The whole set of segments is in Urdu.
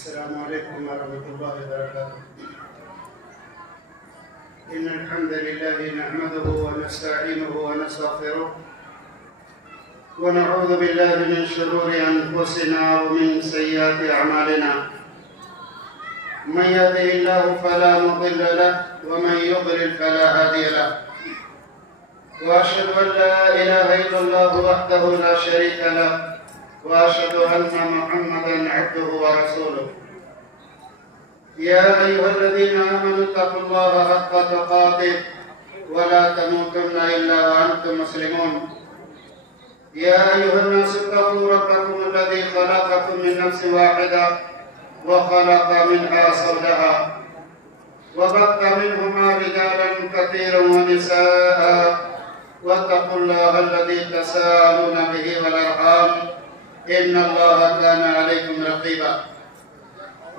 السلام عليكم ورحمة الله وبركاته. إن الحمد لله نحمده ونستعينه ونستغفره ونعوذ بالله من شرور أنفسنا ومن سيئات أعمالنا. من يهده الله فلا مضل له ومن يضلل فلا هادي له. وأشهد أن لا إله إلا الله وحده لا شريك له وأشهد أن محمدا عبده ورسوله. يا أيها الذين آمنوا اتقوا الله حق تقاته ولا تموتن إلا وأنتم مسلمون. يا أيها الناس اتقوا ربكم الذي خلقكم من نفس واحدة وخلق منها زوجها وبث منهما رجالا كثيرا ونساء واتقوا الله الذي تساءلون به والأرحام إن الله كان عليكم رقيبا.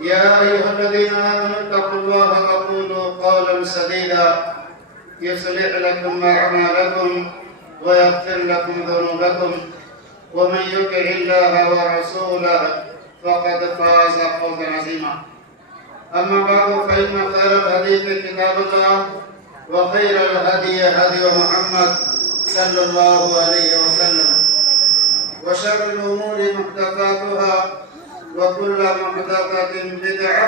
يا أيها الذين آمنوا اتقوا الله وقولوا قولا سديدا يصلح لكم أعمالكم ويغفر لكم ذنوبكم ومن يطع الله ورسوله فقد فاز فوزا عظيما. أما بعد فإن خير الحديث كتاب الله وخير الهدي هدي محمد صلى الله عليه وسلم وشر الأمور محدثاتها وكل محدثة بدعة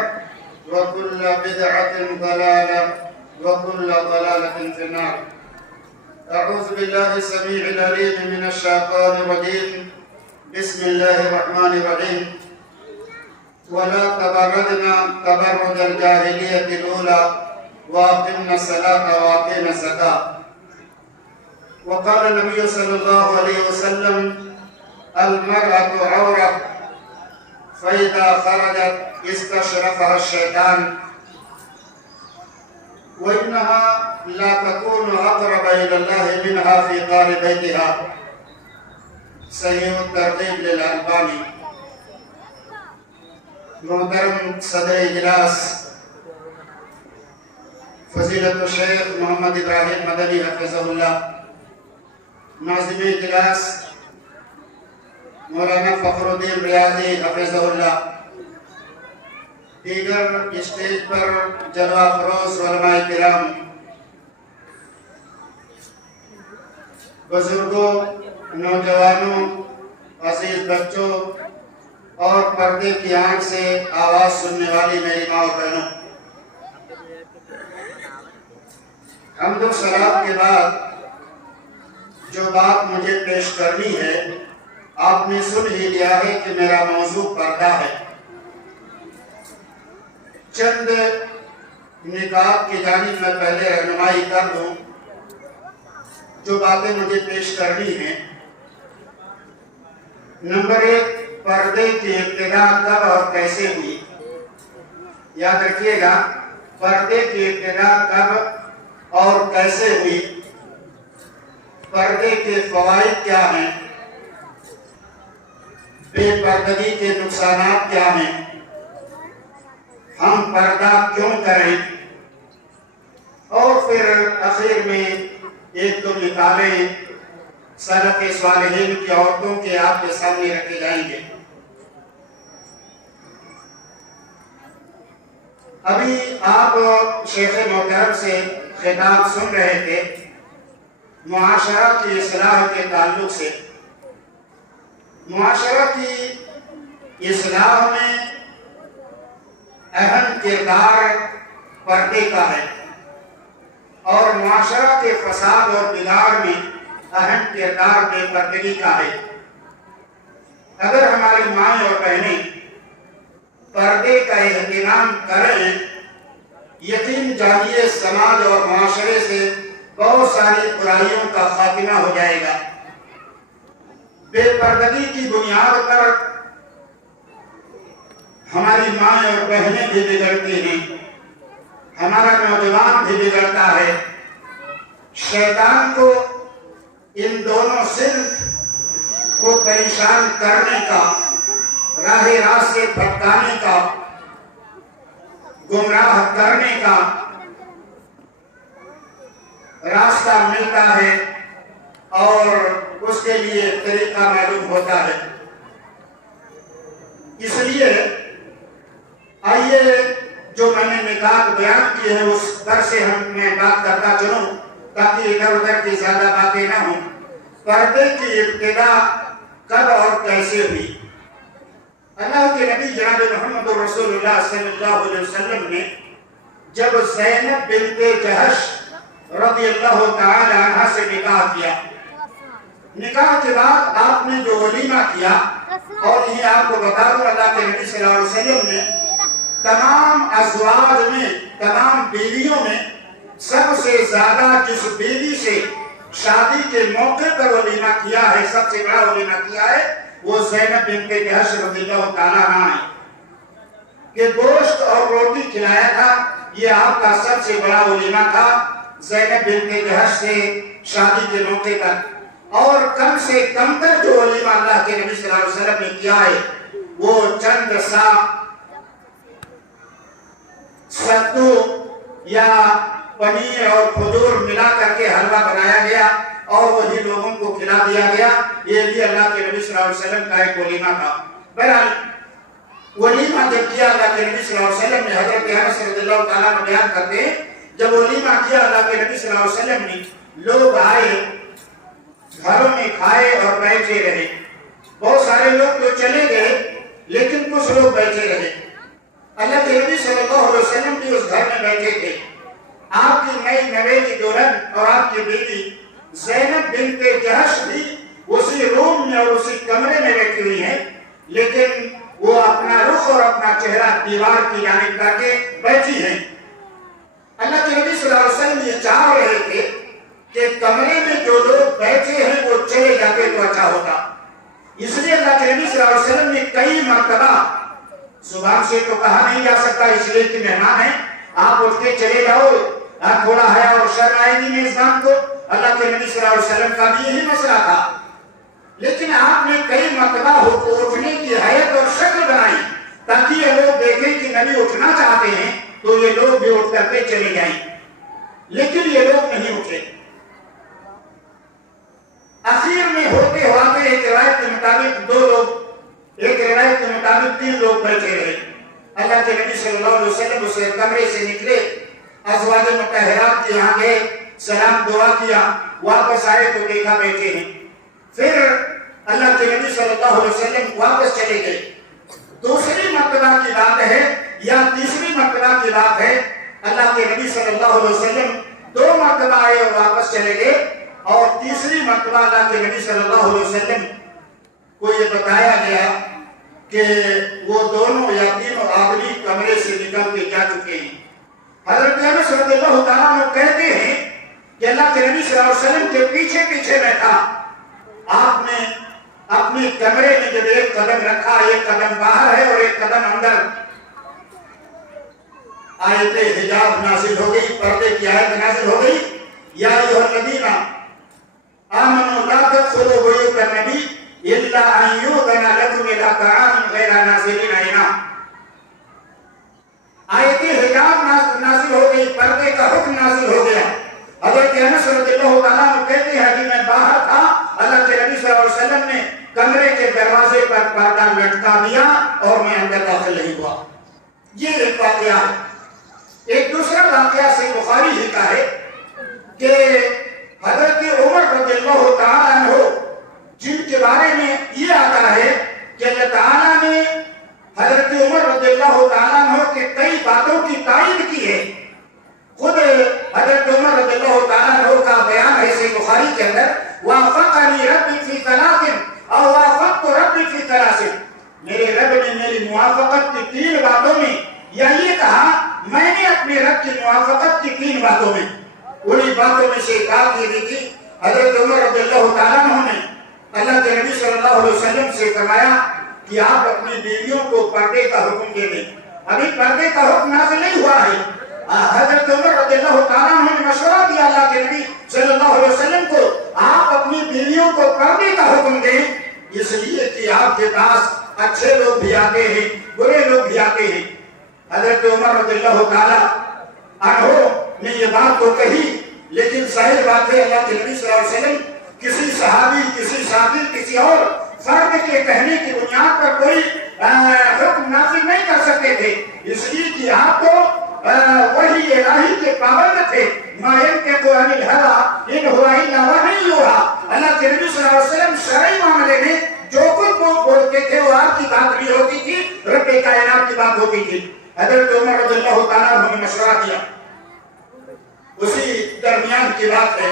وكل بدعة ضلالة وكل ضلالة في النار. أعوذ بالله السميع العليم من الشيطان الرجيم. بسم الله الرحمن الرحيم. ولا تبرجنا تبرج الجاهلية الأولى وأقمنا الصلاة وأعطينا الزكاة. وقال النبي صلى الله عليه وسلم المرأة عورة فإذا خرجت استشرفها الشيطان وإنها لا تكون أقرب إلى الله منها في قار بيتها. صحيح الترغیب للألبانی. محترم صدر اجلاس فضیلت الشیخ محمد ابراہیم مدنی حفظہ اللہ، ناظم اجلاس مولانا فخر الدین ریاضی حفظہ اللہ، دیگر اسٹیج پر جلوہ فروز علماء کرام، بزرگوں، نوجوانوں، عزیز بچوں اور پردے کی آنکھ سے آواز سننے والی میری ماں و بہنوں، حمد و ثنا کے بعد جو بات مجھے پیش کرنی ہے آپ نے سن ہی لیا ہے کہ میرا موضوع پردہ ہے۔ چند نکات کی جانب میں پہلے رہنمائی کر دوں جو باتیں مجھے پیش کرنی ہیں۔ نمبر 1، پردے کی ابتدا کب اور کیسے ہوئی؟ یاد رکھیے گا، پردے کی ابتدا کب اور کیسے ہوئی، پردے کے فوائد کیا ہیں، بے پردگی کے نقصانات کیا ہیں، ہم پردہ کیوں کریں، اور پھر اخیر میں ایک دو مثالیں سلف صالحین کی عورتوں کے آپ کے سامنے رکھے جائیں گے۔ ابھی آپ شیخ محترم سے خطاب سن رہے تھے معاشرہ کی اصلاح کے تعلق سے۔ معاشرہ کی اصلاح میں اہم کردار پردے کا ہے اور معاشرہ کے فساد اور بگاڑ میں اہم کردار بے پردگی کا ہے۔ اگر ہماری مائیں اور بہنیں پردے کا اہتمام کریں، یقین جانیے سماج اور معاشرے سے بہت ساری برائیوں کا خاتمہ ہو جائے گا۔ بے پردگی کی بنیاد پر ہماری مائیں اور بہنیں بھی بگڑتی ہیں، ہمارا نوجوان بھی بگڑتا ہے۔ شیطان کو ان دونوں صنف کو پریشان کرنے کا، راہ راست سے بھٹکانے کا، گمراہ کرنے کا راستہ ملتا ہے اور اس کے لیے طریقہ معلوم ہوتا ہے۔ اس لیے آئیے جو میں نے نکات بیان کی ہے اس پر سے میں بات کرتا چلوں تاکہ ادھر ادھر کی زیادہ باتیں نہ ہوں۔ پردے کی ابتدا کب اور کیسے ہوئی؟ اللہ کے نبی جناب محمد رسول اللہ صلی اللہ علیہ وسلم نے جب زینب بنت جہش رضی اللہ تعالی عنہ سے نکاح کیا، نکاح کے بعد آپ نے جو ولیمہ کیا، اور یہ آپ کو بتا دوں اللہ کے نبی صلی اللہ علیہ وسلم نے تمام ازواج میں، تمام بیویوں میں سب سے زیادہ جس بیوی سے شادی کے موقع پر ولیمہ کیا ہے، سب سے بڑا ولیمہ کیا ہے، وہ زینب بنت جہش رضی اللہ تعالیٰ عنہ ہے کہ گوشت اور روٹی کھلایا تھا۔ یہ آپ کا سب سے بڑا ولیمہ تھا زینب بنت جہش سے شادی کے موقع پر۔ اور کم سے کم تر جو ولیمہ اللہ کے نبی صلی اللہ علیہ وسلم نے کیا ہے وہ چند سا ستو یا پنیر اور کھجور ملا کر کے حلوہ بنایا گیا اور وہی لوگوں کو کھلا دیا گیا۔ یہ بھی اللہ کے نبی صلی اللہ علیہ وسلم کا ایک ولیمہ تھا۔ بہرحال ولیمہ جب کیا اللہ کے نبی صلی اللہ علیہ وسلم نے، حضرت انس رضی اللہ تعالیٰ عنہ بیان کرتے ہیں جب ولیمہ کیا اللہ کے نبی صلی اللہ علیہ وسلم نے، لوگ آئے، گھروں میں کھائے اور بیٹھے رہے۔ بہت سارے لوگ تو چلے گئے لیکن کچھ لوگ بیٹھے رہے۔ اللہ کے نبی صلی اللہ علیہ وسلم بھی اس گھر میں بیٹھے تھے۔ آپ کی نئی نویلی دلہن اور آپ کی بیٹی زینب بنت جہش بھی اسی روم میں اور اسی کمرے میں بیٹھی ہوئی ہیں، لیکن وہ اپنا رخ اور اپنا چہرہ دیوار کی جانب کر کے بیٹھی ہیں۔ اللہ کے نبی صلی اللہ علیہ وسلم یہ چاہ رہے تھے کہ کمرے میں جو لوگ بیٹھے ہیں وہ چلے جاتے تو اچھا ہوتا، اس لیے اللہ کے نبی صلی اللہ علیہ وسلم نے کئی مرتبہ، زبان سے تو کہا نہیں جا سکتا اس لیے کہ مہمان ہیں، آپ اٹھ کے چلے جاؤ، تھوڑا حیا اور شرم آئے گی میزبان کو۔ اللہ کے نبی صلی اللہ علیہ وسلم کا بھی یہی مسئلہ تھا، لیکن آپ نے کئی مرتبہ اٹھنے کی حیت اور شکل بنائی تاکہ یہ لوگ دیکھیں کہ نبی اٹھنا چاہتے ہیں تو یہ لوگ بھی اٹھ کر کے چلے جائیں، لیکن یہ لوگ نہیں اٹھے۔ اخیر میں ہوتے ہوتے ایک روایت کے مطابق دو لوگ، ایک روایت کے مطابق 3 لوگ بیٹھے رہے۔ اللہ کے نبی صلی اللہ علیہ وسلم اسے کمرے سے نکلے، ازواج مطہرات کے یہاں گئے، سلام دعا کیا، واپس آئے تو دیکھا بیٹھے ہیں۔ پھر اللہ کے نبی صلی اللہ علیہ وسلم واپس چلے گئے۔ دوسری مرتبہ کی بات ہے یا تیسری مرتبہ کی بات ہے، اللہ کے نبی صلی اللہ علیہ وسلم 2 مرتبہ آئے اور واپس چلے گئے، اور تیسری مرتبہ اللہ کے نبی صلی اللہ علیہ وسلم کو یہ بتایا گیا کہ وہ دونوں یا تینوں آدمی کمرے سے نکل کے جا چکے ہیں۔ حضرت انس رضی اللہ تعالیٰ عنہ کہتے ہیں کہ اللہ کے نبی صلی اللہ علیہ وسلم کے پیچھے پیچھے بیٹھا، آپ نے اپنی کمرے میں جب ایک قدم رکھا، ایک قدم باہر ہے اور ایک قدم اندر، آیت حجاب نازل ہو گئی، پردے کی آیت نازل ہو گئی، یا ایھا الذین آمنوا لا تدخلوا بیوت النبی الا ان یؤذن لکم الی طعام غیر ناظرین اناء۔ آیت حجاب نازل ہو گئی، پردے کا حکم نازل ہو گیا۔ حضرت انس رضی اللہ تعالیٰ عنہ کہتے ہیں کہ میں باہر تھا، اللہ کے نبی صلی اللہ علیہ وسلم نے کمرے کے دروازے پر پردہ لٹکا دیا اور میں اندر داخل نہیں ہوا۔ یہ ایک واقعہ ہے۔ ایک دوسرا واقعہ سے بخاری ہی کا ہے کہ حضرت عمر رضی اللہ تعالیٰ عنہ جن کے بارے میں یہ آتا ہے کہ اللہ تعالیٰ نے حضرت عمر رضی اللہ تعالیٰ عنہ کے کئی باتوں کی تائید کی ہے۔ خود حضرت عمر رضی اللہ تعالیٰ عنہ کا بیان ہے صحیح بخاری کے اندر، وافقنی ربی فی ثلاث او وافقت ربی فی ثلاث، میرے رب نے میری موافقت کی 3 باتوں میں، یا یہ کہا میں نے اپنے رب کی موافقت کی 3 باتوں میں، انہی باتوں میں سے ایک بات یہ بھی تھی، حضرت عمر رضی اللہ تعالیٰ عنہ نے اللہ کے نبی صلی اللہ علیہ وسلم سے فرمایا کہ آپ اپنی بیویوں کو پردے کا حکم دے دیں۔ ابھی پردے کا حکم نازل نہیں ہوا ہے۔ حضرت عمر رضی اللہ تعالیٰ عنہ نے مشورہ دیا اللہ کے نبی صلی اللہ علیہ وسلم کو، آپ اپنی بیویوں کو پردے کا حکم دیں، اس لیے کہ آپ کے پاس اچھے لوگ بھی آتے ہیں، برے لوگ بھی آتے ہیں۔ حضرت عمر رضی اللہ تعالیٰ عنہ نے یہ بات تو کہی، لیکن ظاہر بات ہے اللہ کے نبی صلی اللہ علیہ وسلم کسی صحابی، کسی ساتھی، کسی اور فرد کے کہنے کی بنیاد پر کوئی حکم نافذ نہیں کر سکتے تھے۔ اس لیے کہ آپ تو وحی الہی کے پابند تھے. ما ينطق عن الهوى ان هو الا وحی یوحی. اللہ کے نبی صلی اللہ علیہ وسلم شرعی معاملے میں جو کچھ وہ بولتے تھے وہ آپ کی بات بھی ہوتی تھی, رب کائنات کی بات ہوتی تھی. حضرت عمر رضی اللہ تعالیٰ عنہ نے مشورہ کیا. اسی درمیان کی بات ہے,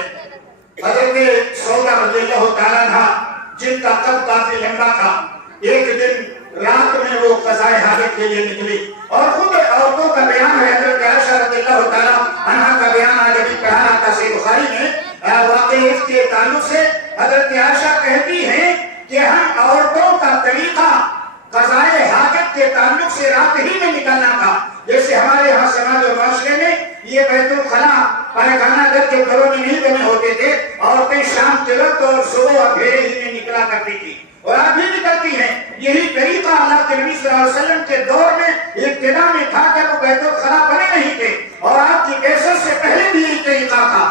حضرت سودا رضی اللہ تعالیٰ عنہ جن کا قد کافی لمبا تھا, ایک دن رات میں وہ قضائے حاجت کے لیے نکلی, اور خود عورتوں کا بیان ہے. حضرت عائشہ رضی اللہ تعالیٰ عنہ کا بیان آج ابھی پڑھا تھا صحیح بخاری میں, واقعی اس کے تعلق سے حضرت عائشہ کہتی ہیں کہ ہم عورتوں کا طریقہ قضائے حاجت کے تعلق سے رات ہی میں نکلنا تھا. جیسے ہمارے یہاں سماج اور معاشرے میں یہ بیت الخلا پائخانہ گھر کے گھروں میں نہیں بنے ہوتے تھے, عورتیں شام کے وقت اور صبح اندھیرے ہی میں نکلا کرتی تھی, اور آج بھی نکلتی ہیں. یہی طریقہ اللہ کے نبی صلی اللہ علیہ وسلم کے دور میں ابتدا میں تھا جب وہ بیت الخلا بنے نہیں تھے, اور آپ کی بعثت سے پہلے بھی یہی طریقہ تھا.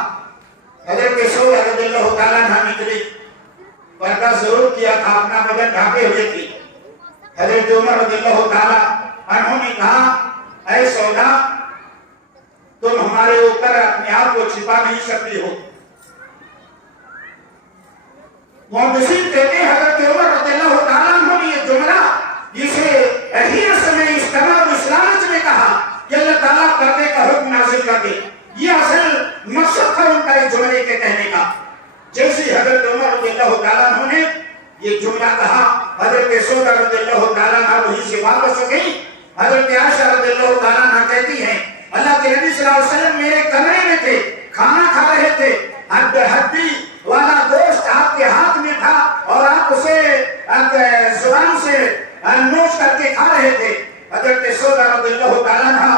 حضرت سودا رضی اللہ تعالیٰ عنہ نکلی, پردہ ضرور کیا تھا, اپنا بدن ڈھانپے ہوئے تھی. حضرت عمر رضی اللہ تعالیٰ عنہ نے کہا, اے سودا تم ہمارے اوپر اپنے آپ کو چھپا نہیں سکتی ہو. محدثین کہتے ہیں حضرت عمر رضی اللہ تعالیٰ عنہ نے یہ جملہ جسے حیرت میں اجتماع اسلامت میں کہا کہ اللہ تعالیٰ پردے کا حکم نازل کر دے, یہ اصل مقصد تھا ان کا اس جملے کے کہنے کا. جیسے حضرت عمر رضی اللہ تعالیٰ عنہ نے یہ جملہ کہا, حضرت سودا رضی اللہ تعالیٰ عنہ وہیں سے واپس ہو گئی. حضرت عائشہ رضی اللہ تعالیٰ عنہ کہتی ہیں اللہ کے نبی صلی اللہ علیہ وسلم میرے کمرے میں تھے, کھانا کھا رہے تھے, ہڈی والا گوشت آپ کے ہاتھ میں تھا اور آپ اسے زبان سے نوچ کر کے کھا رہے تھے. حضرت سودا رضی اللہ تعالیٰ عنہ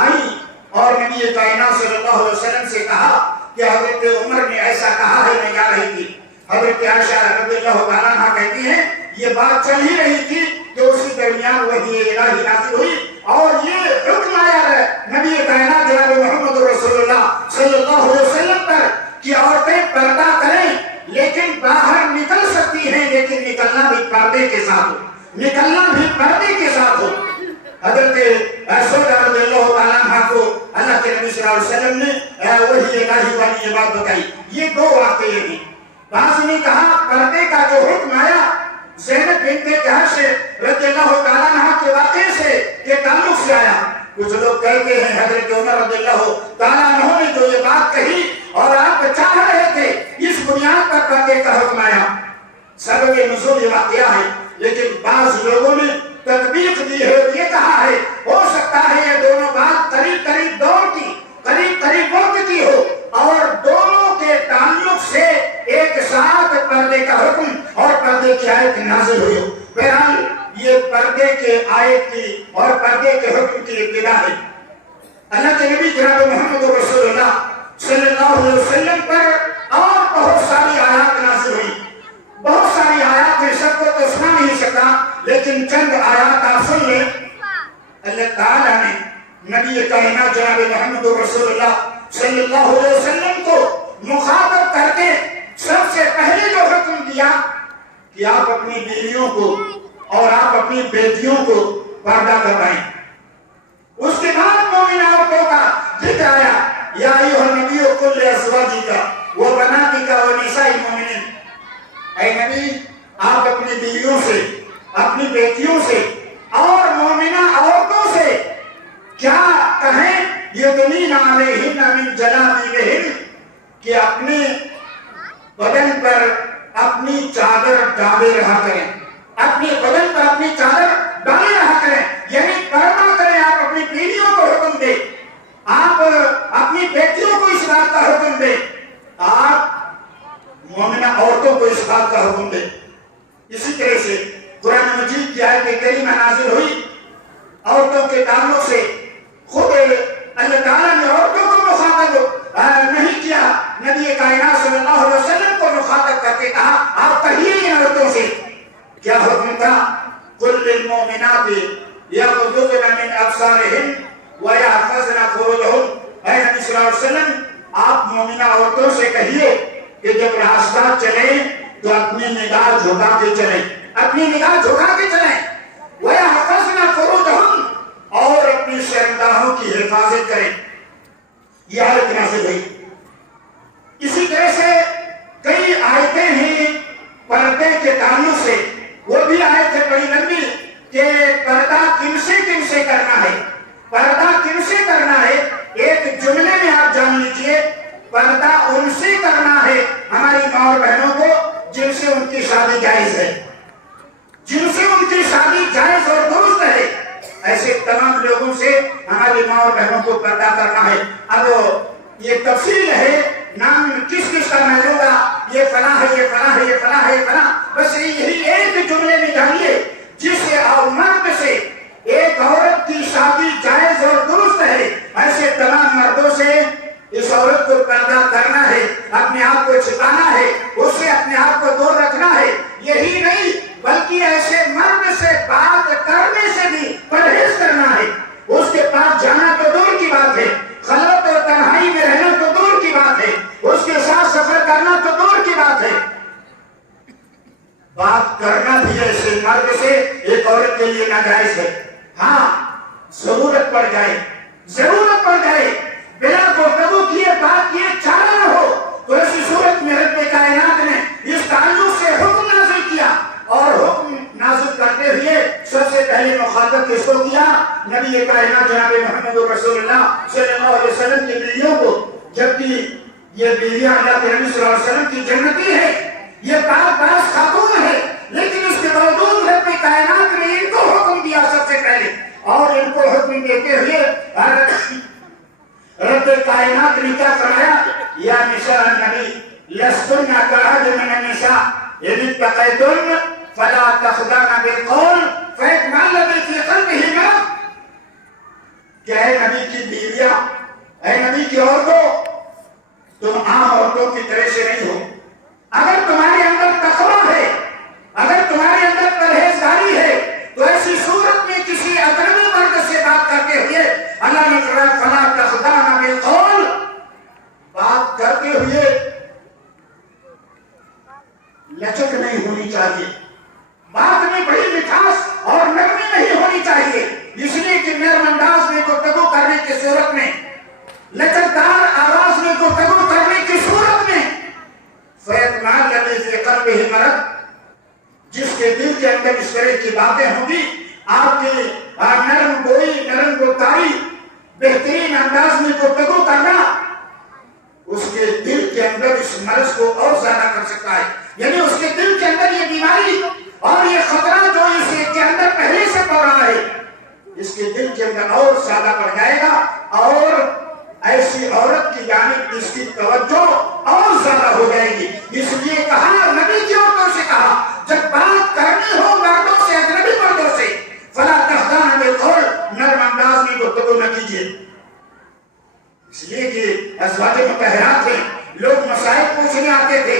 آئی اور نبی کائنات صلی اللہ علیہ وسلم سے کہا کہ حضرت عمر نے ایسا کہا ہے, میں جا رہی تھی. حضرت عائشہ رضی اللہ تعالیٰ عنہ کہتی ہیں یہ بات چل ہی رہی تھی کہ اسی درمیان وحی الہی نازل ہوئی, اور یہ حکم آیا ہے نبی کائنات جناب محمد رسول اللہ صلی اللہ علیہ وسلم پر کہ عورتیں پردہ کریں, لیکن باہر نکل سکتی ہیں, لیکن نکلنا بھی پردے کے ساتھ ہو, نکلنا بھی پردے کے ساتھ ہو. حضرت سودا رضی اللہ تعالیٰ عنہ کو اللہ کے نبی صلی اللہ علیہ وسلم نے وحی الہی والی یہ بات بتائی. یہ دو واقعے ہیں. بعض نے کہا پردے کا جو حکم آیا زینب بنت جحش رضی اللہ تعالیٰ عنہ کے واقعے سے کے تعلق سے آیا. کچھ لوگ کہتے ہیں حضرت عمر رضی اللہ تعالیٰ عنہ نے جو یہ بات کہی اور آپ چاہ رہے تھے, اس بنیاد پر پردے کا حکم آیا. سبب نزول یہ واقعہ ہے, لیکن بعض لوگوں نے تطبیق دی ہے, یہ کہا ہے ہو سکتا ہے یہ دونوں بات قریب قریب دور کی, قریب قریب وقت کی ہو, اور دونوں کے تعلق سے ایک ساتھ پردے کا حکم اور پردے کی آیت نازل ہوئی ہو. بہرحال یہ پردے کے آیت کی اور پردے کے حکم کی ابتدا ہے. اللہ کے نبی جناب محمد رسول اللہ صلی اللہ علیہ وسلم پر اور بہت ساری آیات نازل ہوئی. بہت ساری آیات ہیں, سب کو تو سنا نہیں سکتا, لیکن چند آیات آپ سن لیں. اللہ تعالیٰ نے نبی کائنات جناب محمد رسول اللہ صلی اللہ علیہ وسلم کو مخاطب کر کے سب سے پہلے جو حکم دیا کہ آپ اپنی بیویوں کو اور آپ اپنی بیٹیوں کو پردہ کروائیں. اس کے بعد مومن عورتوں کا ذکر آیا, یا ایھا النبی قل لازواجک وبناتک ونساء المؤمنین. اے نبی آپ اپنی بیویوں سے, اپنی بیٹیوں سے اور مومنہ عورتوں سے کیا کہیں, یدنین علیہن من جلابیبہن, کہ اپنے بدن پر اپنی چادر ڈالے رہا کریں, اپنے بدن پر اپنی چادر ڈالے رہا کریں, یعنی پردہ کریں. آپ اپنی بیویوں کو حکم دیں, آپ اپنی بیٹیوں کو اس بات کا حکم دیں, آپ مومنہ عورتوں کو اس بات کا حکم دیں. اسی طرح سے قرآن مجید کی آیت کریمہ نازل ہوئی عورتوں کے تعلق سے. خود اللہ تعالیٰ نے عورتوں کو مخاطب نہیں کیا, نبی کائنات صلی اللہ علیہ وسلم کو مخاطب کر کے کہا آپ کہیے ان عورتوں سے. کیا حکم تھا؟ قل للمؤمنات یغضضن من ابصارہن ویحفظن فروجہن. اے نبی صلی اللہ علیہ وسلم آپ مومنہ عورتوں سے کہیے کہ جب راستہ چلیں تو اپنی نگاہ جھکا کے چلیں, اپنی نگاہ جھکا کے چلیں. ویحفظن فروجہن, اور نگاہوں کی حفاظت کریں، یہ آیت نازل ہوئی۔ اسی طرح سے کئی آیتیں ہیں پردے کے تعلق سے، وہ بھی آیت ہے بڑی لمبی کہ پردہ کن سے کرنا ہے، پردہ کن سے کرنا ہے۔ ایک جملے میں آپ جان لیجئے، پردہ ان سے کرنا ہے ہماری ماں اور بہنوں کو جن سے ان کی شادی جائز ہے، جن سے ان کی شادی جائز اور درست ہے، ایسے تمام لوگوں سے ہماری ماں اور بہنوں کو پردہ کرنا ہے۔ اب یہ تفصیل ہے، نام کس کا محلوں گا، یہ فلاں ہے، یہ فلاں ہے، یہ فلاں ہے، یہ فلاں، بس یہی ایک جملے میں جانیے، جس سے اور مرد سے ایک عورت کی شادی جائز اور درست ہے، ایسے تمام مردوں سے اس عورت کو پردہ کرنا ہے، اپنے آپ کو چھپانا ہے، اس سے اپنے آپ کو دور رکھنا ہے۔ یہی نہیں بلکہ ایسے مرد سے بات کرنے سے بھی پرہیز کرنا ہے، اس کے پاس جانا تو دور کی بات ہے، خلوت اور تنہائی میں رہنا تو دور کی بات ہے، اس کے ساتھ سفر کرنا تو دور کی بات ہے۔ بات کرنا بھی ایسے مرد سے ایک عورت کے لیے ناجائز ہے۔ ہاں ضرورت پڑ جائے بلا گفتگو کیے بات کیے چارہ نہ ہو تو ایسی صورت میں رب کائنات نے اس تعلق سے حکم نازل کیا، اور حکم نازل کرتے ہوئے سب سے پہلے مخاطب کس کو کیا؟ نبی کائنات جناب محمد رسول اللہ صلی اللہ علیہ وسلم کی بیویوں کو، جبکہ یہ بیویاں اللہ کے نبی صلی اللہ علیہ وسلم کی جنتی ہے، یہ پاک باز خاتون ہے، لیکن اس کے باوجود رب کائنات نے ان کو حکم دیا سب سے پہلے، اور ان کو حکم دیتے ہوئے رب کائنات نے کیا فرمایا؟ یا نساء النبی لستن کاحد من النساء ان اتقیتن فلا تخضعن بالقول فیطمع الذی فی قلبہ مرض۔ کہ اے نبی کی بیویاں، اے نبی کی عورتوں، تم عام عورتوں کی طرح سے نہیں ہو۔ اگر تمہارے اندر تقویٰ ہے، اگر تمہارے اندر پرہیزگاری ہے، تو ایسی صورت میں کسی اجنبی مرد سے بات کرتے ہوئے اللہ نے فرمایا فلا تخضعن بالقول، بات کرتے ہوئے لچک نہیں ہونی چاہیے، بات میں بڑی مٹھاس اور نرمی نہیں ہونی چاہیے، اس لیے کہ نرم انداز میں گفتگو کرنے کی صورت میں، لچکدار آواز میں گفتگو کرنے کی صورت میں فیطمع الذی فی قلبہ مرض، جس کے دل کے اندر اس طرح کی باتیں ہوں گی، آپ کی نرم گوئی، نرم گفتاری، بہترین انداز میں گفتگو کرنا اس کے دل کے اندر اس مرض کو اور زیادہ کر سکتا ہے، یعنی اس کے دل کے اندر یہ بیماری اور یہ خطرہ جو اس کے اندر پہلے سے پڑ رہا ہے، اس کے دل کے اندر اور زیادہ بڑھ جائے گا، اور ایسی عورت کی جانب اس کی توجہ اور زیادہ ہو جائے گی۔ اس لیے کہا، نبی کی عورتوں سے کہا، جب بات کرنی ہو مردوں سے، اجنبی مردوں سے، فلا تخضعن بالقول، نرم انداز میں گفتگو نہ کیجیے۔ اس لیے کہ ازواج مطہرات ہیں، لوگ مسائل پوچھنے آتے تھے،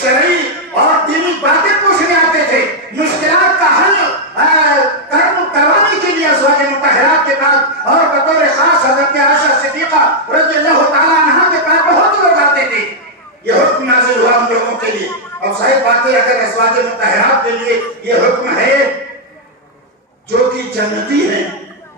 شرعی اور دینی باتیں پوچھنے آتے تھے، مشکلات کا حل کروانے کے لیے ازواج مطہرات کے پاس، اور بطور خاص حضرت عائشہ صدیقہ رضی اللہ تعالیٰ عنہا کے پاس بہت لوگ آتے تھے۔ یہ حکم نازل ہوا ان لوگوں کے لیے، اور صحیح بات ہے اگر ازواج مطہرات کے لیے یہ حکم ہے جو کہ جنتی ہیں،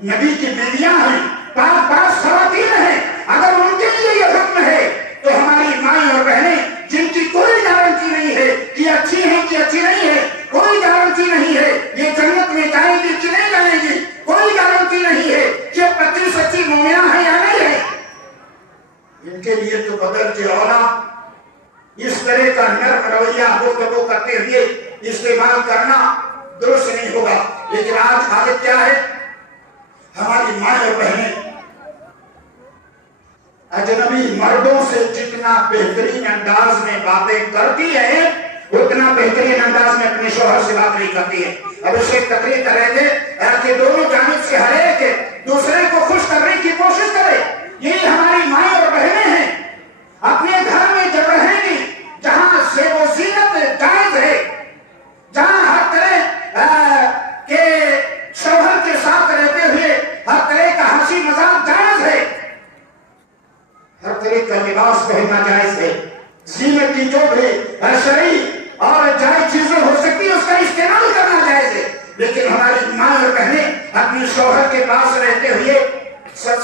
نبی کی بیویاں ہیں، پاک باز خواتین ہیں، اگر ان کے لیے یہ حکم ہے تو ہماری مائیں اور بہنیں جن کی کوئی گارنٹی نہیں ہے کہ اچھی ہیں کہ اچھی نہیں ہے، کوئی گارنٹی نہیں ہے یہ جنت میں جائیں گی کہ نہیں جائیں گی، کوئی گارنٹی نہیں ہے کہ 25 سچی مومنہ ہیں یا نہیں ہے، ان کے لیے تو بدل کے اولا اس طرح کا نرم رویہ گفتگو کرتے ہوئے استعمال کرنا درست نہیں ہوگا۔ لیکن آج حالت کیا ہے؟ ہماری ماں اور بہنیں اجنبی مردوں سے جتنا بہترین انداز میں باتیں کرتی ہے، اتنا بہترین انداز میں اپنے شوہر سے بات نہیں کرتی ہے۔ اب اس سے تقریر کر رہے تھے کہ دونوں جانب سے ہر ایک دوسرے کو خوش کرنے کی کوشش کرے، یہی ہماری مائیں اور بہنیں ہیں۔ اپنے گھر میں جب رہیں گی جہاں زیب و زینت جائز ہے، جہاں ہر طرح کے شوہر کے ساتھ رہتے ہوئے ہر طرح کا ہنسی مذاق جائز ہے، ہر طرح کا لباس پہننا جائز ہے، زینت کی جو بھی شرعی اور جائز چیزیں ہو سکتی اس کا استعمال کرنا جائز ہے، لیکن ہماری ماں اور بہنیں اپنے شوہر کے پاس رہتے ہوئے سب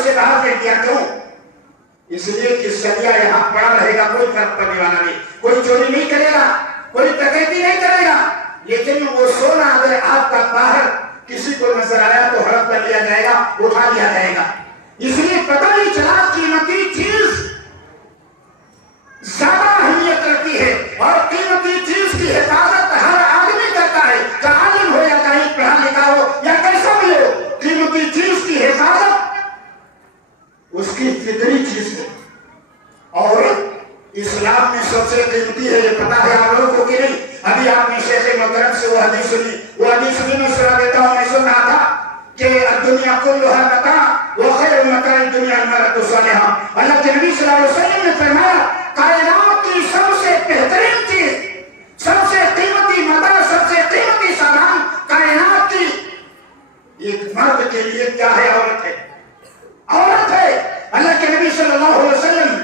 اسے باہر پھینک دیا. کیوں؟ اس لیے کہ سریا یہاں پڑا رہے گا, کوئی فرق پڑنے والا نہیں, کوئی چوری نہیں کرے گا, کوئی ڈکیتی نہیں کرے گا. لیکن وہ سونا اگر آپ کا باہر کسی کو نظر آیا تو ہڑپ کر لیا جائے گا, اٹھا لیا جائے گا. اس لیے پتہ نہیں چلا قیمتی چیز زیادہ اہمیت رکھتی ہے, اور قیمتی چیز کی حفاظت ہر آدمی کرتا ہے, چاہے عالم ہو یا کہیں پڑھا لکھا ہو یا کیسا بھی ہو. قیمتی چیز کی حفاظت اس کی فطری چیز ہے, اور اسلام میں سب سے قیمتی ہے. یہ پتا ہے آپ لوگوں کو کہ نہیں؟ ابھی آپ نے شیخ محترم سے وہ حدیث سنی, وہ حدیث بھی میں سنا دیتا ہوں. میں سن رہا تھا کہ الدنیا کلھا متاع وخیر متاع الدنیا المرأۃ الصالحہ. اللہ کے نبی صلی اللہ علیہ وسلم نے فرمایا کائنات کی سب سے بہترین چیز, سب سے قیمتی متاع, سب سے قیمتی سامان کائنات کی ایک مرد کے لیے کیا ہے؟ عورت ہے. عورت ہے. اللہ کے نبی صلی اللہ علیہ وسلم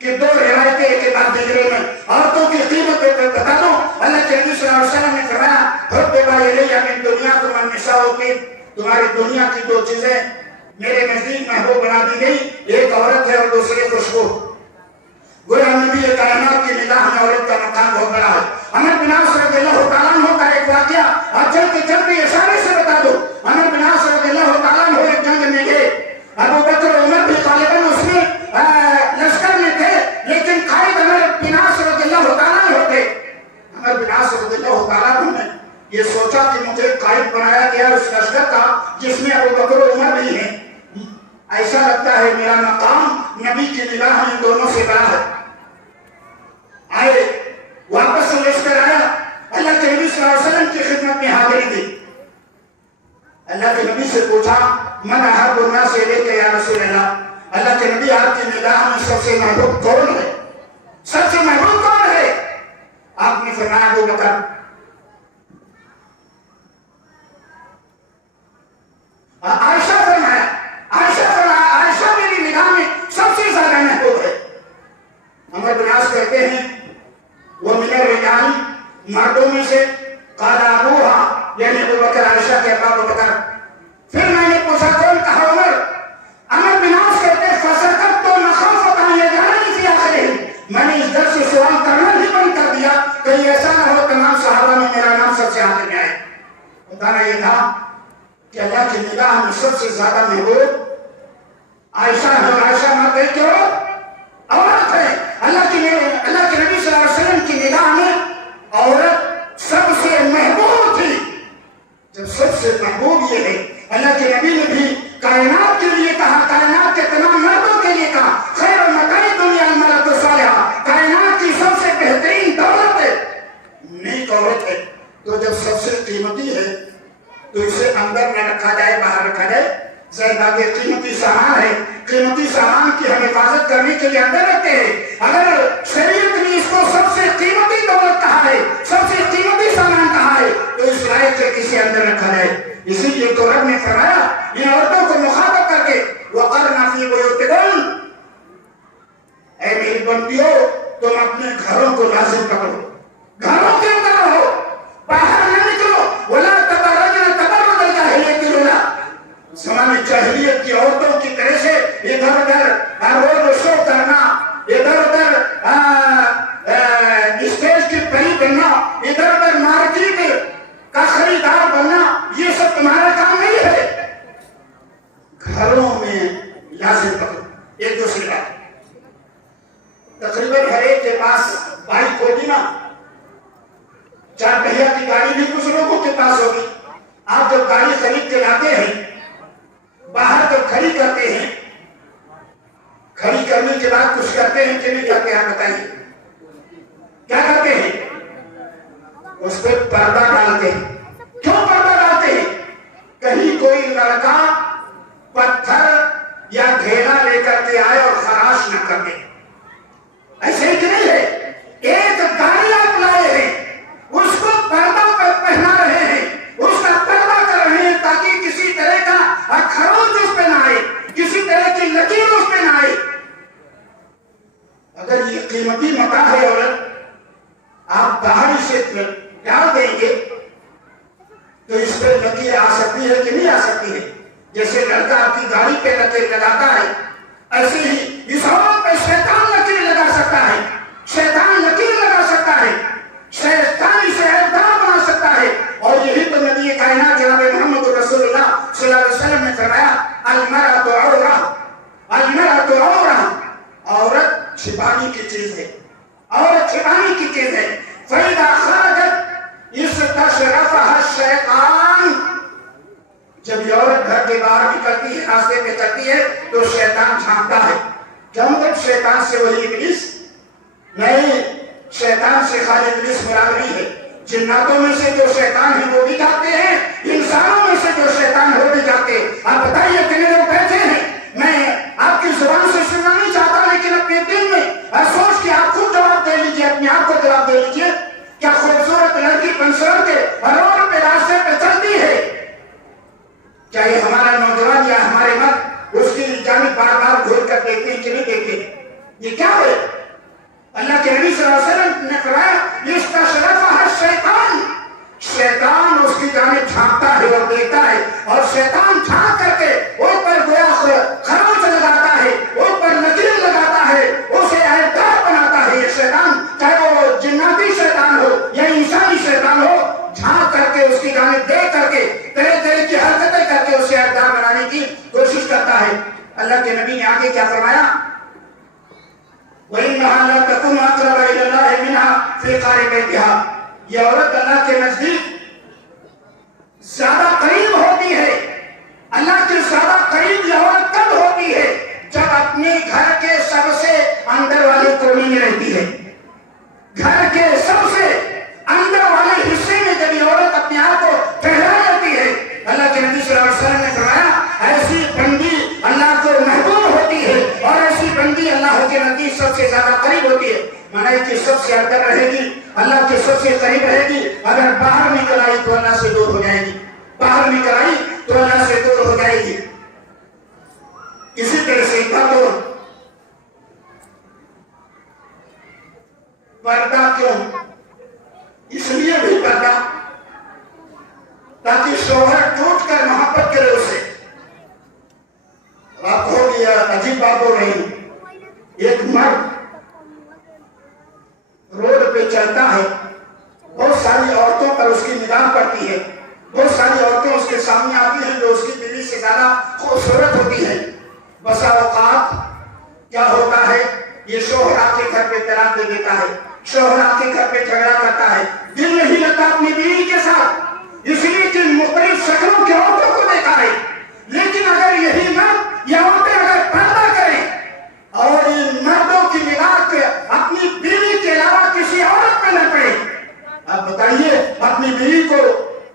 کی دو روایتیں ایک کے بعد دیکھ رہے ہیں. عورتوں کی قیمت بتا دو. اللہ کے نبی صلی اللہ علیہ وسلم نے فرمایا حبب الیہ من دنیاکم النساء, کی تمہاری دنیا کی دو چیزیں میرے نزدیک محبوب بنا دی گئی, ایک عورت ہے اور دوسری خوشبو. گویا نبی کائنات کی نگاہ میں عورت کا مقام بہت بڑا ہے. عمر بن عاص رضی اللہ تعالیٰ عنہ کا ایک واقعہ آپ جلدی اشارے سے بتا دو. عمر بن عاص رضی اللہ تعالیٰ عنہ ایک جنگ میں گئے. ابو بکر عمر بھی غالباً اس میں لشکر میں تھے, لیکن قائد عمر بن عاص رضی اللہ تعالیٰ عنہ تھے. عمر بن عاص رضی اللہ تعالیٰ عنہ نے یہ سوچا کہ مجھے قائد بنایا گیا اس لشکر کا جس میں ابو بکر و عمر بھی ہیں. ایسا لگتا ہے میرا مقام نبی کی نگاہ میں دونوں سے بڑا ہے. آئے واپس لشکر آیا, اللہ کے نبی صلی اللہ علیہ وسلم کی خدمت میں حاضری دی. اللہ کے نبی سے پوچھا من احب الناس الیک یا رسول اللہ. اللہ کے نبی آپ کی نگاہ میں سب سے محبوب کون ہے؟ سب سے محبوب کون ہے؟ آپ نے فرمایا ابو بکر. عائشہ فرمایا, عائشہ میری نگاہ میں سب سے زیادہ محبوب ہے. عمر بن عاص کہتے ہیں وہ من الرجال, مردوں میں سے, قال ابوها یعنی ابو بکر, عائشہ کے ابا ابو بکر. پھر میں نے پوچھا کون؟ کہا عمر. عمر بن عاص کہتے ہیں فسکت مخافۃ ان یجعلنی فی آخرہم, میں نے اس ڈر سے سوال کرنا ہی بند کر دیا کہیں ایسا نہ ہو تمام صحابہ میں میرا نام سب سے آخر میں آئے. بتانا یہ تھا کہ اللہ کی نگاہ میں سب سے زیادہ محبوب عائشہ ہے. عائشہ مرد ہے کیوں؟ عورت ہے. اللہ کے نبی صلی اللہ علیہ وسلم کی نگاہ میں عورت سب سے محبوب تھی. جب سب سے محبوب یہ ہے, اللہ کے نبی نے بھی کائنات کے لیے کہا, کائنات کے تمام مردوں کے لیے کہا خیر متاع الدنیا المرأۃ الصالحہ, کائنات کی سب سے بہترین دولت ہے نیک عورت ہے. تو جب سب سے قیمتی ہے تو اسے اندر نہ رکھا جائے, باہر رکھا جائے. ظاہر بات ہے قیمتی سامان ہے, قیمتی سامان کی ہم حفاظت کرنے کے لیے اندر رکھتے ہیں. اگر شریعت نے اس کو سب سے قیمتی دولت کہا ہے, سب سے قیمتی سامان کہا ہے, تو اس لائق سے کسی اندر رکھا جائے. اسی لیے تو رب نے فرمایا ان عورتوں کو مخاطب کر کے وقرن فی بیوتکن, اے میری بندیوں تم اپنے گھروں کو لازم پکڑو, گھروں کے اندر رہو, باہر نہ نکلو. ولا تبرجن تبرج الجاہلیۃ الاولیٰ, زمانے جاہلیت کی عورتوں کی طرح سے ادھر ادھر روڈ شو کرنا, ادھر ادھر اسٹیج کی پری بننا, ادھر ادھر مارکیٹ کا خریدار بننا, یہ سب تمہارا کام نہیں ہے. گھروں میں لازم پکڑو. ایک دوسری بات, تقریباً ہر ایک کے پاس بائک ہوگی نا, چار پہیا کی گاڑی بھی کچھ لوگوں کے پاس ہوگی. آپ جب گاڑی خرید کے لاتے ہیں, باہر جب کھڑی کرتے ہیں, کھڑی کرنے کے بعد کچھ کرتے ہیں کہ نہیں کرتے ہیں؟ بتائیے کیا کرتے ہیں؟ اس پہ پردہ ڈالتے ہیں. کیوں پردہ ڈالتے ہیں؟ کہیں کوئی لڑکا پتھر یا ڈھیلا لے کر کے آئے اور خراش نہ کر دے. ایسے ہی نہیں ہے. ایک گاڑی آپ لائے ہیں, اس کو پردہ پہنا رہے ہیں, اس کا پردہ کر رہے ہیں تاکہ کسی طرح کا خروج اس پہ نہ آئے, کسی طرح کی لکیر اس پہ نہ آئے. اگر یہ قیمتی متاع ہے عورت, آپ باہر سے ڈال دیں گے تو اس پہ لکیر آ سکتی ہے کہ نہیں آ سکتی ہے؟ جیسے لڑکا آپ کی گاڑی پہ لکیر لگاتا ہے، ایسے ہی اس عورت پہ شیطان لکیر لگا سکتا ہے، شیطان لکیر لگا سکتا ہے، شیطان اسے عیبدار بنا سکتا ہے۔ اور یہی تو نبی کائنات جناب محمد رسول اللہ صلی اللہ علیہ وسلم نے فرمایا المرأۃ عورہ، المرأۃ عورہ، عورت چھپانے کی چیز ہے، عورت چھپانے کی چیز ہے۔ فَإِذَا خَرَجَتْ اسْتَشْرَفَهَا الشَّيْطَانُ، جب یہ عورت گھر کے باہر نکلتی ہے، راستے میں چلتی ہے تو شیطان جھانکتا ہے۔ کیا مطلب شیطان سے وہی ابلیس؟ نہیں، شیطان سے خالی ابلیس مراد نہیں ہے۔ جناتوں میں سے جو شیطان ہیں وہ بھی جاتے ہیں، انسانوں میں سے جو شیطان ہے وہ بھی جاتے ہیں۔ آپ بتائیے کتنے لوگ بیٹھے ہیں؟ میں آپ کی زبان سے سننا نہیں چاہتا، لیکن اپنے دل میں سوچ کے آپ خود جواب دے لیجیے، اپنے آپ کو جواب دے لیجیے۔ کیا خوبصورت لڑکی پنسر کے روڈ پہ راستے پہ چلتی ہے، کیا یہ ہمارا نوجوان یا ہمارے مرد اس کی جانب بار بار گھور کر دیکھتے ہیں کہ نہیں دیکھتے؟ یہ کیا ہے؟ اللہ کے نبی صلی اللہ علیہ وسلم نے فرمایا استشرفها الشیطان، شیطان اس کی جانب جھانکتا ہے اور دیکھتا ہے، اور شیطان جھانک کر کے اوپر گویا خروش لگاتا ہے، اوپر نکیر لگاتا ہے، اسے عیبدار بناتا ہے۔ یہ شیطان چاہے وہ جناتی شیطان ہو یا انسانی شیطان ہو، جھانک کر کے اس کی جانب دیکھ کر کے طرح طرح کی حرکتیں کر کے اسے عیبدار بنانے کی کوشش کرتا ہے۔ اللہ کے نبی نے آگے کیا فرمایا؟ وَإِنَّهَا لَا تَكُونُ أَقْرَبَ إِلَى اللَّهِ مِنْهَا فِي قَعْرِ بَيْتِهَا، یہ عورت اللہ کے نزدیک زیادہ قریب ہوتی ہے۔ اللہ کے زیادہ قریب یہ عورت کب ہوتی ہے؟ جب اپنے گھر کے سب سے اندر والے کونے میں رہتی ہے، گھر کے سب سے اندر والے حصے میں جب یہ عورت اپنے آپ کو پھیلا لیتی ہے۔ اللہ کے نبی صلی اللہ علیہ وسلم نے فرمایا ایسی بندی اللہ کو محبوب ہوتی ہے، اور ایسی بندی اللہ کے نزدیک سب سے زیادہ قریب ہوتی ہے۔ معنی کہ سب سے اندر رہے گی، اللہ کے سب سے قریب رہے گی، اگر باہر نکل آئی تو اللہ سے دور ہو جائے گی، باہر نکل آئی تو اللہ سے دور ہو جائے گی۔ اسی طرح سے پردہ کیوں؟ اس لیے بھی پردہ تاکہ شوہر ٹوٹ کر محبت کرے اسے۔ آپ ہو گیا عجیب بات ہو رہی، ایک مرد روڈ پہ چلتا ہے، بہت ساری عورتوں پر اس کی نگاہ پڑتی ہے، بہت ساری عورتیں اس کے سامنے آتی ہیں جو اس کی بیوی سے زیادہ خوبصورت ہوتی ہیں۔ بسا اوقات کیا ہوتا ہے، یہ شوہر آپ کے گھر پہ طلاق دے دیتا ہے، شوہر آپ کے گھر پہ جھگڑا کرتا ہے، دل نہیں لگتا اپنی بیوی کے ساتھ، اس لیے کہ مختلف شکلوں کی عورتوں کو دیکھا ہے۔ لیکن اگر یہی مرد یا عورتیں اگر پردہ کریں اور ان مردوں کی نگاہ اپنی بیوی کے علاوہ کسی عورت پہ نہ پڑے، آپ بتائیے اپنی بیوی کو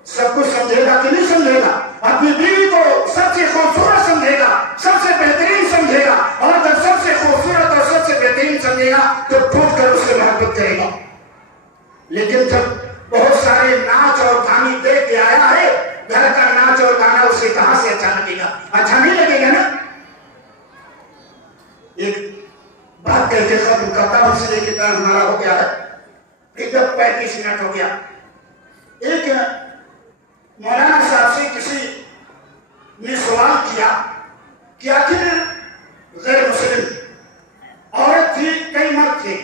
سب کچھ سمجھے گا کہ نہیں سمجھے گا؟ اپنی بیوی کو سب سے خوبصورت سمجھے گا، سب سے بہترین سمجھے گا، اور جب سب سے خوبصورت اور سب سے بہترین سمجھے گا تو ٹوٹ کر اس سے محبت کرے گا۔ لیکن جب بہت سارے ناچ اور گانے دیکھ کے آیا ہے، گھر کا ناچ اور گانا اسے کہاں سے اچھا لگے گا؟ اچھا نہیں لگے گا نا۔ ایک بات کہہ کے ختم کرتا ہوں، اس لیے کہ ٹائم ہمارا ہو گیا ہے، 35 منٹ ہو گیا۔ ایک مولانا صاحب سے کسی نے سوال کیا کہ آخر غیر مسلم عورت تھی، کئی مرد تھے،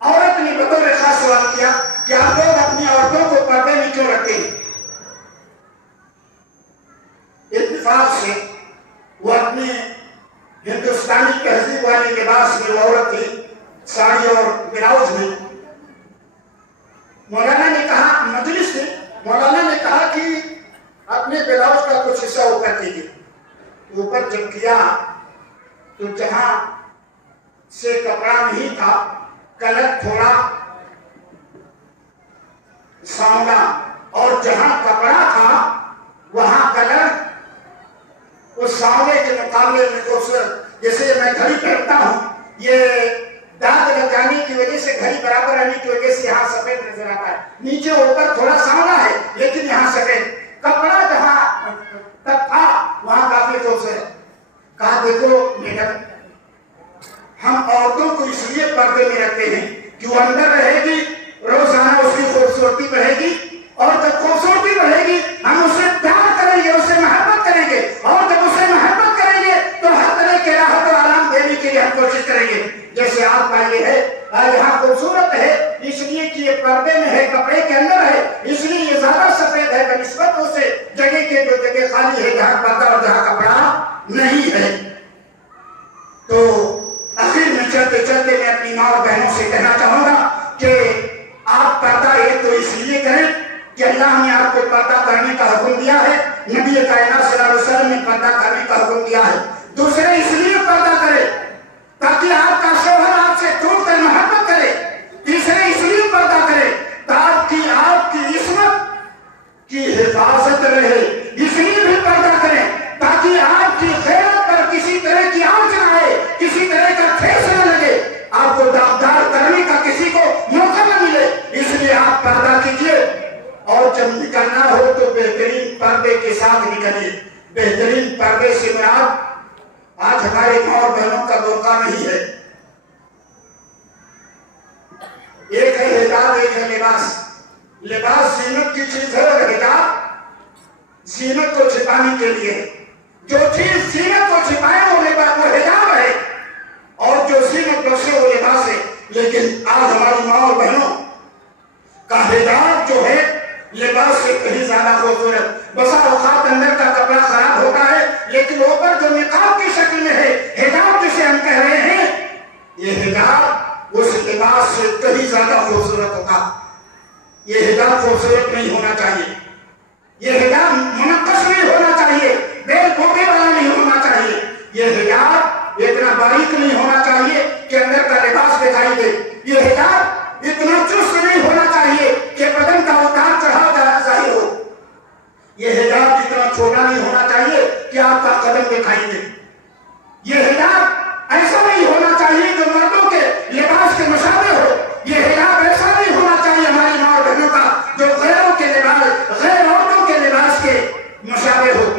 عورت نے بطور خاص سوال کیا کہ آپ لوگ اپنی عورتوں کو پردے میں کیوں رکھتے ہیں؟ اتفاق سے وہ اپنے ہندوستانی تہذیب والے لباس میں عورت تھی، ساڑی اور بلاؤز میں۔ مولانا نے کہا، مجلس سے مولانا نے کہا کہ اپنے بلاؤز کا کچھ حصہ اوپر کیجیے۔ اوپر جب کیا تو جہاں سے کپڑا نہیں تھا، کلر تھوڑا سانولا، اور جہاں کپڑا تھا وہاں کلر اس سانولے کے مقابلے میں خوبصورت۔ جیسے میں گھڑی پہنتا ہوں، یہ داغ لگانے کی وجہ سے گھڑی برابر رہنے کی وجہ سے یہاں سفید نظر آتا ہے، نیچے اوپر تھوڑا سانولا ہے لیکن یہاں سفید۔ کپڑا جہاں تک تھا وہاں کافی خوبصورت۔ کہا دیکھو میڈم، ہم عورتوں کو اس لیے پردے میں رکھتے ہیں کہ وہ اندر رہے گی، روزانہ اس کی خوبصورتی بڑھے گی، اور جب خوبصورتی بڑھے گی ہم اسے پیار کریں گے، اسے محبت کریں گے، اور جب پردے میں ہے، کپڑے کے اندر ہے، اس لیے یہ زیادہ سفید ہے بنسبت اسے جگہ کے جو جگہ خالی ہے جہاں پردہ اور جہاں کپڑا نہیں ہے۔ تو آخر میں چلتے چلتے میں اپنی ماں اور بہنوں سے کہنا چاہوں گا کہ آپ پردہ ایک تو اس لیے کریں کہ اللہ نے آپ کو پردہ کرنے کا حکم دیا ہے، نبی کائنات صلی اللہ علیہ وسلم نے پردہ کرنے کا حکم دیا ہے۔ دوسرے اس لیے پردہ کرے تاکہ آپ کا شوہر آپ سے ٹوٹ کر محبت کرے۔ تیسرے اس لیے پردہ کرے تاکہ آپ کی عصمت کی حفاظت رہے۔ اس لیے بھی پردہ کریں تاکہ آپ کی غیرت پر کسی طرح کی آنچ نہ آئے، کسی طرح کا ٹھیس نہ لگے، آپ کو داغدار کرنے کا کسی کو موقع نہ ملے۔ اس لیے آپ پردہ کیجیے، اور جب نکلنا ہو تو بہترین پردے کے ساتھ نکلیے۔ بہترین پردے سے مراد آج ہمارے ماں اور بہنوں کا موقع نہیں ہے۔ ایک ہے حجاب، ایک ہے لباس۔ لباس زینت کی چیز ہے اور حجاب زینت کو چھپانے کے لیے۔ جو چیز زینت کو چھپائے وہ حجاب ہے، اور جو زینت بخشے وہ لباس ہے۔ لیکن آج ہماری ماں اور بہنوں کا حجاب جو ہے لباس سے کہیں زیادہ خوبصورت۔ بسا اوقات اندر کا کپڑا خراب ہوتا ہے لیکن اوپر جو نقاب کی شکل میں ہے، حجاب جسے ہم کہہ رہے ہیں، یہ حجاب اس لباس سے کہیں زیادہ خوبصورت ہوگا۔ یہ حجاب خوبصورت نہیں ہونا چاہیے، یہ حجاب منقش نہیں ہونا چاہیے، بیل گھوٹے والا نہیں ہونا چاہیے، یہ حجاب اتنا باریک نہیں ہونا چاہیے کہ اندر کا لباس دکھائی دے، یہ حجاب اتنا چست نہیں ہونا چاہیے کہ بدن کا اتار چڑھاؤ ظاہر ہو، یہ حجاب اتنا چھوٹا نہیں ہونا چاہیے کہ آپ کا قدم دکھائی دے، یہ حجاب ایسا نہیں ہونا چاہیے جو مردوں کے لباس کے مشابہ ہو، یہ حجاب ایسا نہیں ہونا چاہیے ہماری ماں اور بہنوں کا جو غیروں کے لباس، غیر عورتوں کے لباس کے مشابہ ہو۔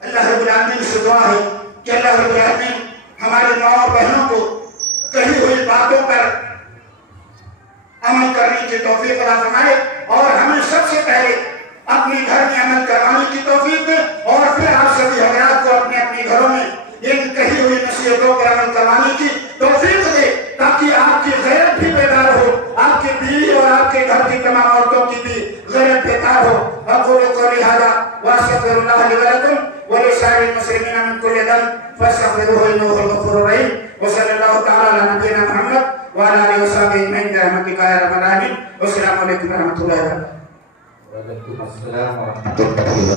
اللہ رب العالمین سے دعا ہے کہ اللہ رب العالمین ہماری ماں اور بہنوں کو کہی ہوئی باتوں پر عمل کرنے کی توفیق عطا فرمائے، اور ہمیں سب سے پہلے اپنے گھر میں عمل کروانے کی توفیق دے، اور پھر آپ سبھی حضرات کو اپنے اپنے گھروں میں ان کہی ہوئی نصیحتوں پر عمل کروانے کی توفیق دے، تاکہ آپ کی غیرت بھی بیدار ہو، آپ کی بیوی اور آپ کے گھر کی تمام عورتوں کی بھی غیرت بیدار ہو۔ اقول قولی ھذا واستغفر اللہ لی ولکم ولسائر المسلمین من کل ذنب فاستغفروہ انہ ھو الغفور الرحیم، وصلی اللہ تعالی علی نبینا محمد وعلی آلہ وصحبہ اجمعین برحمتک یا ارحم الراحمین۔ والسلام علیکم ورحمۃ اللہ وبرکاتہ۔ وعلیکم السلام ورحمۃ اللہ۔